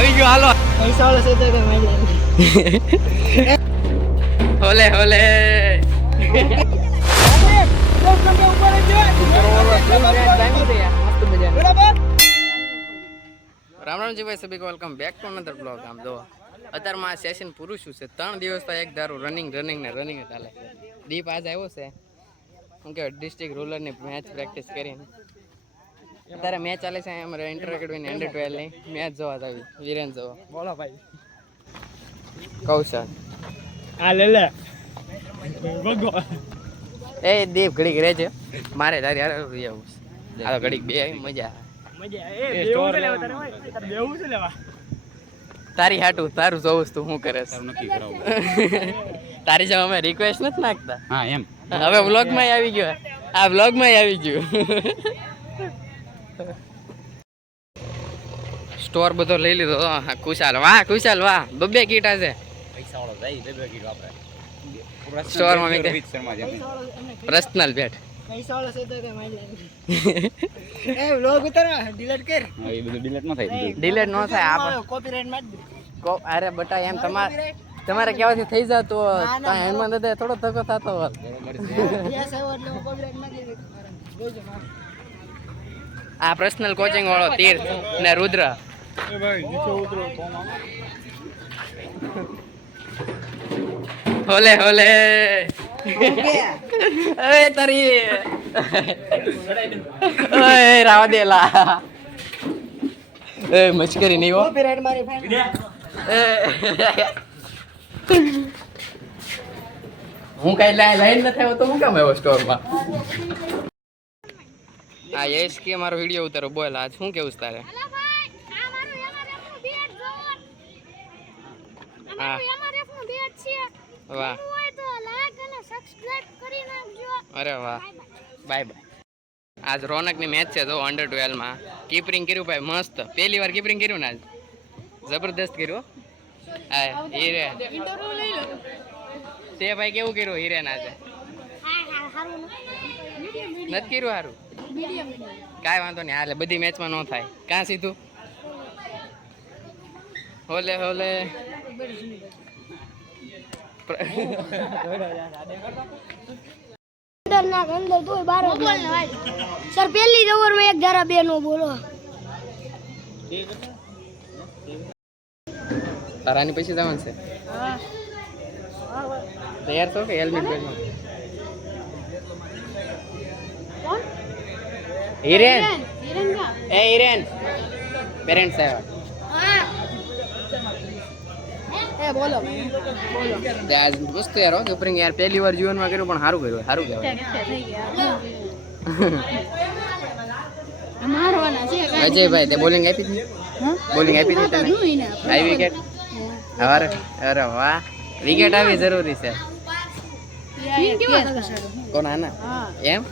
આવી ગયો હાલો પૈસા વાળો છે તો કે મારી હોલે હોલે રામ રામજી ભાઈ સભી welcome back to another blog. આમ જો અત્યારમાં આ સેશન પૂરું શું છે, 3 દિવસ તો એક ધારું રનિંગ ચાલે છે. દીપ આજ આવ્યો છે શું કે ડિસ્ટ્રિક્ટ રૂરલની મેચ પ્રેક્ટિસ કરીને. અત્યારે મેચ ચાલે છે અમારે ઇન્ટર એકેડમી અંડર 12 ની મેચ જોવા આવી. વિરેન જોવા બોલો ભાઈ કૌશલ આ લે લે ગગો એ દીપ ઘડીક રહેજે મારે તારી હારે આવું આ ઘડીક બે મજા બેવું છે લેવા તારે ભાઈ તારે બેવું છે લેવા તારી હાટું તારું જોઉં તું શું કરે છે નક્કી કરાવું તારી જેમ અમે રિક્વેસ્ટ નથી નાખતા. હા એમ હવે વ્લોગમાં આવી ગયો, આ વ્લોગમાં આવી ગયું. સ્ટોર બધો લઈ લીધો. ખુશાલ વાહ બબ્બે કીટા છે પૈસા વાળો જાય બે કીધું આપણે સ્ટોરમાં મેં રોહિત શર્મા જેમ પર્સનલ બેટ પૈસા વાળો છે તો કે મારી એ વ્લોગ ઉતારો ડિલીટ કર. હા એ બધું ડિલીટ ન થાય ડિલેટ ન થાય. આપણે કોપીરાઈટ માર દે અરે બટા એમ તમારે કેવાથી થઈ જાય તો હેમંત દાદા થોડો ધક્કો થતો હોત. યસ આવ્યો એટલે હું કોપીરાઈટ માર દે જોજો આ પર્સનલ કોચિંગ વાળો તીર્થ ને રુદ્ર. એ ભાઈ નીચે ઉતરો હોલે હોલે એ તારી ઓય રાવા દેલા એ મસ્કરી નહીં હો. કોપીરાઈટ મારી ફાઈન હું કઈ લાઈન નથી આવ્યો તો હું કેમ આવ્યો સ્ટોરમાં. આ યશ કે મારો વિડીયો ઉતારો બોલ આજ શું કેવું છે તારે. હા વાહ અરે વાહ બાય બાય. આજ રોનકની મેચ છે તો અંડર 12 માં કીપરિંગ કર્યું ભાઈ મસ્ત. પહેલી વાર કીપરિંગ કર્યું ને આજ જબરદસ્ત કર્યું. હા હીરે તે ભાઈ કેવું કર્યું હીરેન આજે નથી કર્યું સારું કાંઈ વાંધો નહીં હાલે બધી મેચમાં ન થાય કાં સીધું હોલે હોલે સર પહેલી જ ઓવરમાં એક ધારા બે નો બોલો તારાની પછી જવાનું છે તૈયાર છો કે હેલ્મેટ પહેરવાનું. હિરેન એ હિરેન પેરેન્ટ્સ આવ્યા બોલો તે આજ મસ્ત યાર હો કીપરિંગ યાર પહેલી વાર જીવનમાં કર્યું પણ સારું કર્યું સારું કહેવાય. અજયભાઈ તે બોલિંગ આપી હતી બોલિંગ આપી હતી તને આવી વિકેટ અરે અરે વાહ વિકેટ આવી જરૂરી છે કોણ આના એમ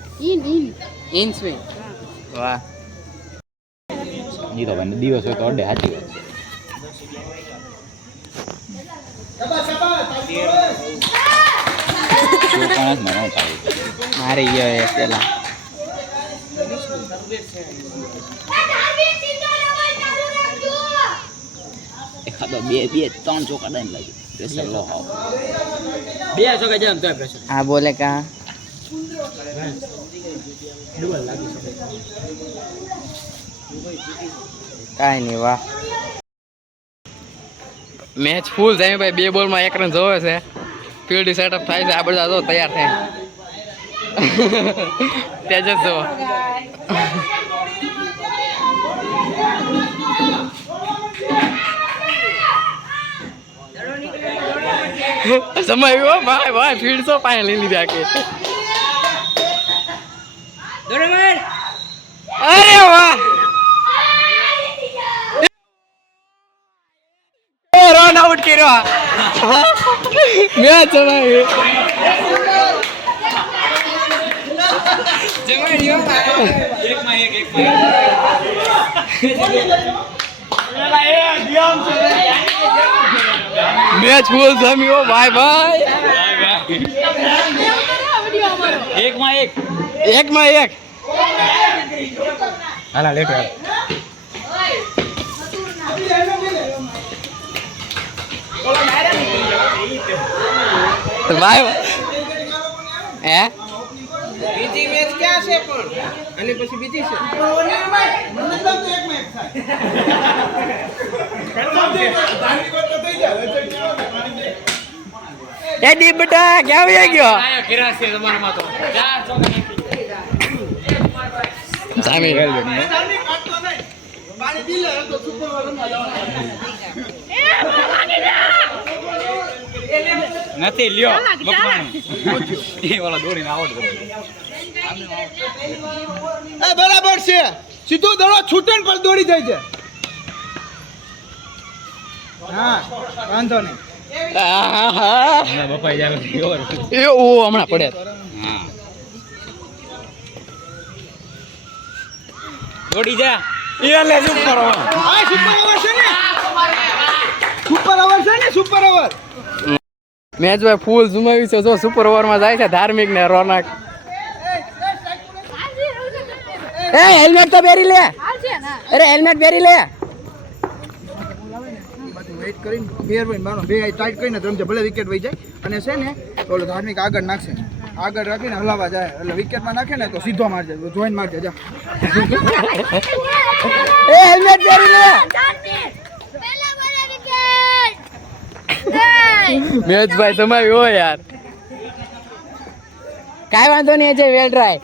ઇન સ્વિંગ વાહ ઈ તો ભાઈ દિવસ હોય તો અડે સાચી વાત છે મારે ગયો પેલા એખાદો બે ત્રણ ચોકા દઈને લાગે પ્રેશર લો હાવ બે ચોકા જામ તો પ્રેશર હા બોલે કા ડબલ લાગી શકે કાંઈ નહીં વાહ મેચ ફૂલ જાય ભાઈ. 2 બોલમાં 1 રન જોવે છે. ફિલ્ડ સેટઅપ થાય છે. આ બધા જો તૈયાર થાય તેજસ જો સમય આવ્યો ભાઈ ભાઈ ફિલ્ડ તો પાસે લઈ લીધા કે અરે વાહ રન આઉટ કર્યો મેચ જમાવી મેચ ફૂલ જમ્યો ભાઈ ભાઈ એકમાં એક હાલા લેટ ભાઈ હે બીજી મેચ ક્યાં છે પણ અને પછી બીજી છે એ દી બેટા ક્યાં આવી ગયો સામી નથી લ્યો મકવાનું એ વાળા દોડીને આવડ કરો એ બરાબર છે સીધું દડો છૂટન પર દોડી જાય છે હા વાંધો નહીં બપાઈ જાય એ ઓ હમણાં પડ્યા હા દોડી જા એ લે સુપર ઓવર આ સુપર ઓવર છે ને સુપર ઓવર છે ને સુપર ઓવર મેચ ભાઈ ફૂલ જુમાવી છે જો સુપર ઓવરમાં જાય છે ધાર્મિક ને રોનક એ હેલ્મેટ તો પહેરી લે અરે હેલ્મેટ પહેરી લે વેઇટ કરીને ફેર ભાઈ માનો બે ટાઈટ કરીને રમજે ભલે વિકેટ વહી જાય અને છે ને ઓલો ધાર્મિક આગળ નાખશે આગળ રાખીને હલાવા જાય એટલે વિકેટમાં નાખે ને તો સીધો મારજે જોઈન મારજે જા એ હેલ્મેટ પહેરી લે મેચ ભાઈ તમારી હો યાર કાઈ વાંધો નહીં છે વેલ ટ્રાય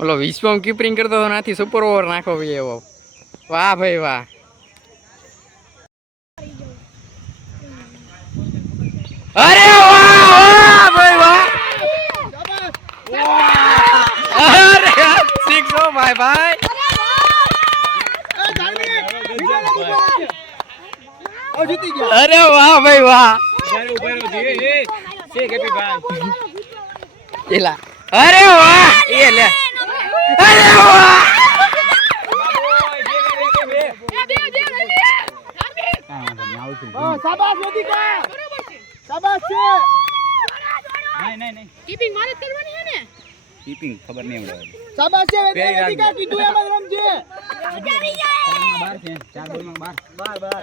ઓલો વિશ્વમ કીપરિંગ કરતો તો નાથી સુપર ઓવર નાખો ભાઈ એવો વાહ ભાઈ વાહ અરે વાહ ભાઈ વાહ અરે સિક્સ ઓ ભાઈ ભાઈ અરે વાહ ભાઈ વાહ એલા અરે વાહ એ લે અરે વાહ શાબાશ વેદિકા શાબાશ છે નહીં કીપિંગ મારે જ કરવાની છે ને કીપિંગ ખબર નહીં આવડે શાબાશ છે વેદિકા કીધું એમ જ રમજે બાર છે 4 બોલમાં બાર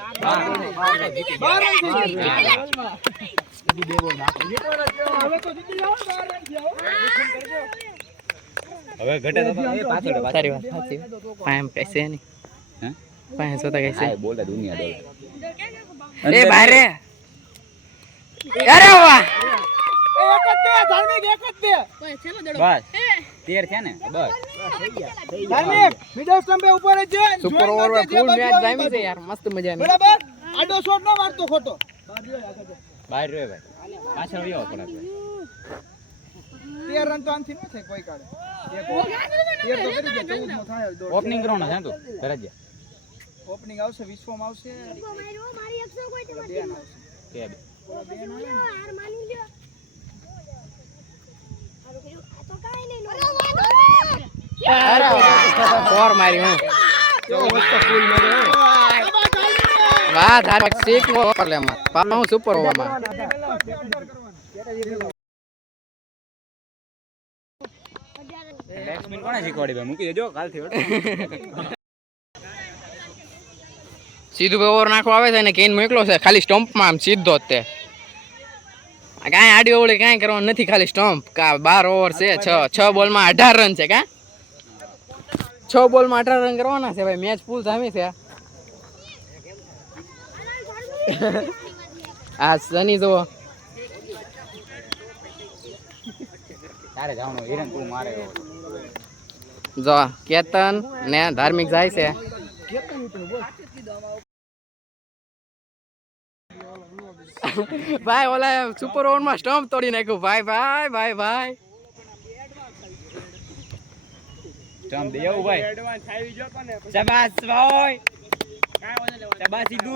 હવે ઘટે તો પાછળ તારી વાત સાચી પાયમ કૈસે નહીં હે પાયમ સોતા કૈસે બોલે દુનિયા દોડે એ બારે અરે વાહ એક જ દે ધાર્મિક એક જ દે બસ 13 છે ને બસ ધાર્મિક મિડલ સ્ટમ્પે ઉપર જ છે સુપર ઓવર માં ફૂલ મેચ જામી છે યાર મસ્ત મજાની બરાબર આડો શોટ ન મારતો ખોટો બહાર રહ્યો ભાઈ પાછળ રહ્યો પડે 13 રન તો આનથી ન થાય કોઈ કાળે 13 તો કરી દે 14 નો થાય ઓપનિંગ કરવાનો છે તું ઘરે ઓપનિંગ આવશે વિશ્વમાં આવશે મારી 100 કોઈ તમારી કે યાર માની લ્યો આ તો કાઈ નહીં અરે ફોર મારી હું વાહ ધાર્મિક સિક્સ ઓવર લે મત પાછો હું સુપર ઓવર માં બેટ્સમેન કોણે શીખવાડી ભાઈ મૂકી દેજો કાલથી સીધું ઓવર નાખવા આવે છે ને કેન મોકલો છે ખાલી સ્ટમ્પમાં આમ સીધો જ તે કાંઈ આડી ઓવળી કાંઈ કરવાનું નથી ખાલી સ્ટમ્પ કા 12 ઓવર છે 6 બોલમાં 18 રન છે કા 6 બોલમાં 18 રન કરવાના છે ભાઈ મેચ ફૂલ જામી છે આ સની જો તારે જવાનું હિરન તું મારે જો કેતન ને ધાર્મિક જાય છે ભાઈ ઓલા સુપર ઓવર માં સ્ટમ્પ તોડી નાખ્યું ભાઈ ભાઈ ભાઈ ભાઈ જમ દે એવું ભાઈ શાબાશ ભાઈ શાબાશ સીધુ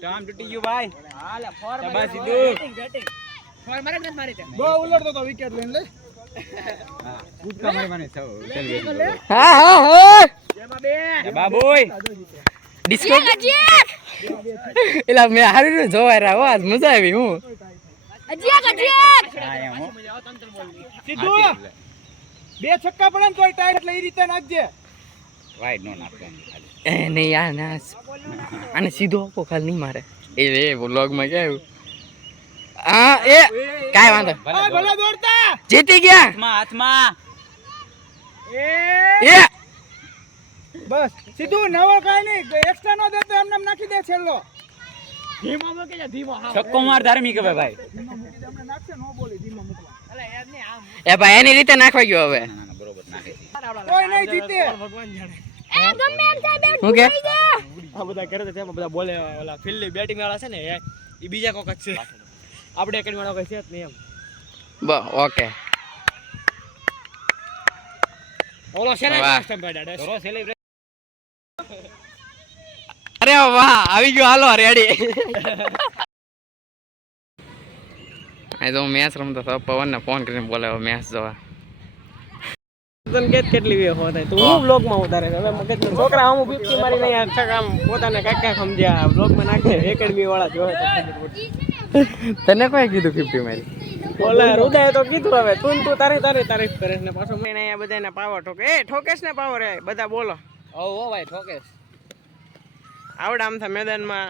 કામ તૂટી ગયું ભાઈ શાબાશ સીધુ બહુ ઉલટતો તો વિકેટ લઈને લે હા કૂદકા મારી મને ચાલ હા હા હા બાબોય ડિસ્કો એલા મેં હારું જોવાય રહ્યા આજ મજા આવી હું હા એમ હો સીધું બે છક્કા પડે ને તોય ટાઈટ એટલે એ રીતે નાખજે વાઈડ નો નાખતો એ નહીં યાર ના આને સીધો આપો ખાલી નહીં મારે એ રે વ્લોગમાં ક્યાં આવ્યું હા એ કાંઈ વાંધો ભલે દોડતા જીતી ગયા હાથમાં એ બસ સીધું નવો કાંઈ નહીં એક્સ્ટ્રા નો દેતો એમને એમ નાખી દે છેલ્લો છક્કો માર ધાર્મિક હવે ભાઈ ધીમો મૂકી દે, હમણાં નાખશે નો બોલી ધીમો મૂકવા એ ભાઈ એની રીતે નાખવા ગયો હવે ના, બરોબર નાખે છે. કોઈ નહીં જીતે એ ગમે એમ થાય બેટ શું કે આ બધા કરે છે એમાં બધા બોલે ઓલા ફિલ્ડની બેટિંગ વાળા છે ને એ બીજા કોક જ છે આપણે એકેડમી વાળા કઈ છે જ નહીં એમ ઓકે ઓલો છે ને વાહ. last time પડ્યા ડેશ. અરે વાહ આવી ગયો હાલો રેડી આ તો મેચ રમતો હતો પવનને ફોન કરીને બોલાવ્યો મેચ જોવા તને કેટલી વે હોત તો હું બ્લોગમાં ઉતારે હવે મગજનો છોકરા આમ 50 મારી નહીં આ છક આમ પોતાને કાકા સમજ્યા બ્લોગમાં નાખે એકેડમી વાળા જોવે તો ખબર પડે. તને કોઈ કીધું 50 મારી ઓલા હૃદય તો કીધું હવે તું તારી તારીફ કરે ને પાછો મેં અહીંયા બધાને પાવર ઠોકે એ ઠોકેશ ને પાવર એ બધા બોલો ઓ ભાઈ ઠોકેશ આવડે આમ થા મેદાનમાં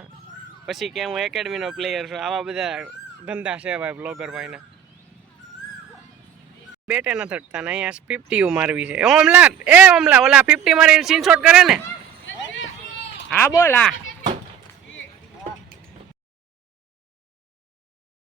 પછી કે હું એકેડમીનો પ્લેયર છું આવા બધા ધંધા છે ભાઈ બ્લોગર ભાઈના બેટે ન થટતા ને અહીંયા 50 મારવી છે ઓમલા ઓલા 50 મારી સ્ક્રીનશોટ કરે ને હા બોલ હા